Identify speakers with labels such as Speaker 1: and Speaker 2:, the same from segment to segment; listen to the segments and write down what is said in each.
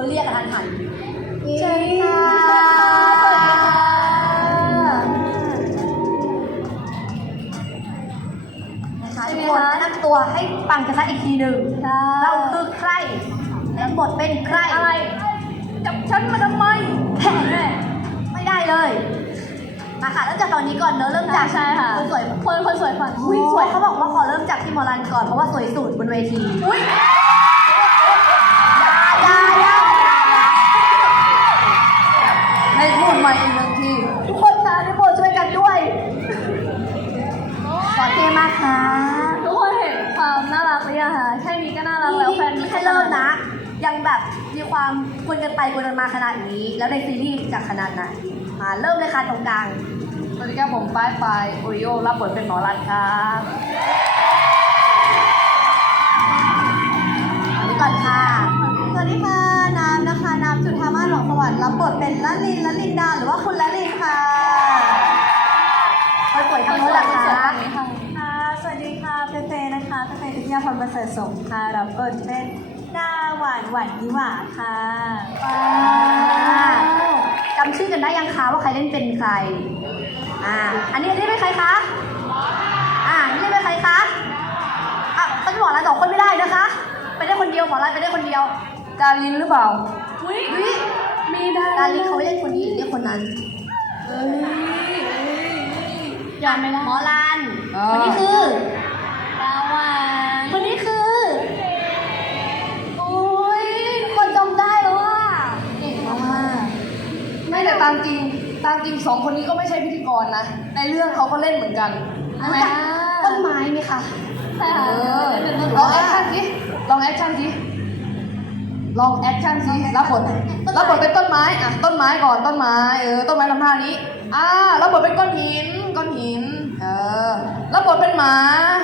Speaker 1: เรียกกันทัน
Speaker 2: เชิญค่ะ
Speaker 1: นะคะทุกคนแนะนำตัวให้ฟังกันสักอีกทีหนึ่งเราคือใครเล่นบทเป็นใครอะไรจับฉันมาทำไมแผ่ไม่ได้เลยมาค่ะเริ่มจากตอนนี้ก่อนเนอะเริ่มจาก
Speaker 2: ใช่ค่ะ
Speaker 1: คนสวย
Speaker 2: คนสวยก่อน
Speaker 1: อุ้ยสวยเขาบอกว่าขอเริ่มจากที่มอรันก่อนเพราะว่าสวยสุดบนเวทีอุ้ยยาให้พูดใหม่อีกหนึ่งทีทุกคนนะทุกคนช่วยกันด้วยขอเทมากค่ะ
Speaker 2: ทุกคนเห็นความน่ารักหรือยังคะแค่นี้ก็น่ารักแล้วแฟน
Speaker 1: นี่แค่เริ่มนะ ยังแบบมีความควรกันไปควรกันมาขนาดนี้ แล้วในซีรีส์จะขนาดไหนมาเริ่มเลยค่ะตรงกลาง
Speaker 2: สวัสดีครับผมป้ายโอริโอรับบทเป็นหมอรันครับ
Speaker 1: อันนี้ก่อนค่ะ
Speaker 3: สวัสดีค่ะน้ำนะคะน้ำจุธามาศหลวงสวัสดิ์รับบทเป็นละลินดาหรือว่าคุณละลินค่ะ
Speaker 1: คนสวยทางโน้นล่ะคะ
Speaker 3: ค่ะสวัสดีค่ะเฟเฟนะคะเฟเฟพิทยาพรประเสริฐสงฆ์ค่ะรับบทเป็นหน้าหวานยิ้หวาค่ะ
Speaker 1: จำชื่อกันได้ยังคะว่าใครเล่นเป็นใครอันนี้เป็นใครคะนี่เล่นเป็นใครคะต้องหมอรันสองคนไม่ได้นะคะไปได้คนเดียวหมอรันไปได้คนเดียว
Speaker 2: การลินหรือเปล่า
Speaker 1: อุ้ย
Speaker 2: มีได้
Speaker 1: ดาริเขาไม่เล่นคนนี้เรียกคนนั้น
Speaker 2: ยังไม่ได้
Speaker 1: หมอรันคนนี้คือ
Speaker 2: ดาวัน
Speaker 1: คนนี้คืออุ้ยคนจำได้แล้วว่าเก่งมาก
Speaker 2: ไม่แต่ตามจริงสองคนนี้ก็ไม่ใช่พิธีกรนะในเรื่องเขาก็เล่นเหมือนกันใช่ไหม
Speaker 1: ต้นไม้ไหมคะ
Speaker 2: ใช่ค่ะลองแอคชั่นสิลองแอคชั่นสิรับบทเป็นต้นไม้ต้นไม้ก่อนต้นไม้ต้นไม้ทำท่านี้รับบทเป็นก้อนหินรับบทเป็นหมา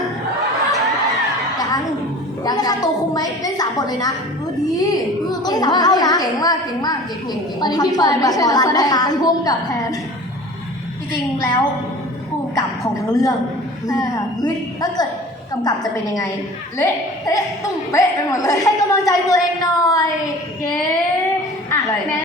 Speaker 1: ยังไม่ค่าตัวคุมไหมเล่น3 บทเลยนะดี ต้องได้3 เท่านะ
Speaker 2: เก่งมากเก่ง
Speaker 3: ตอนนี้พี่ปายไม่ใช่นักแสดงเป็นผู้กำกับแทน
Speaker 1: จริงๆแล้วผู้กำกับของทั้งเรื่องใช่ค่ะถ้าเกิดกำกับจะเป็นยังไง
Speaker 2: เละเทะตุ้มเป๊ะไปหมดเลย
Speaker 1: ให้กำลังใจตัวเองหน่อย
Speaker 2: เย้อะไร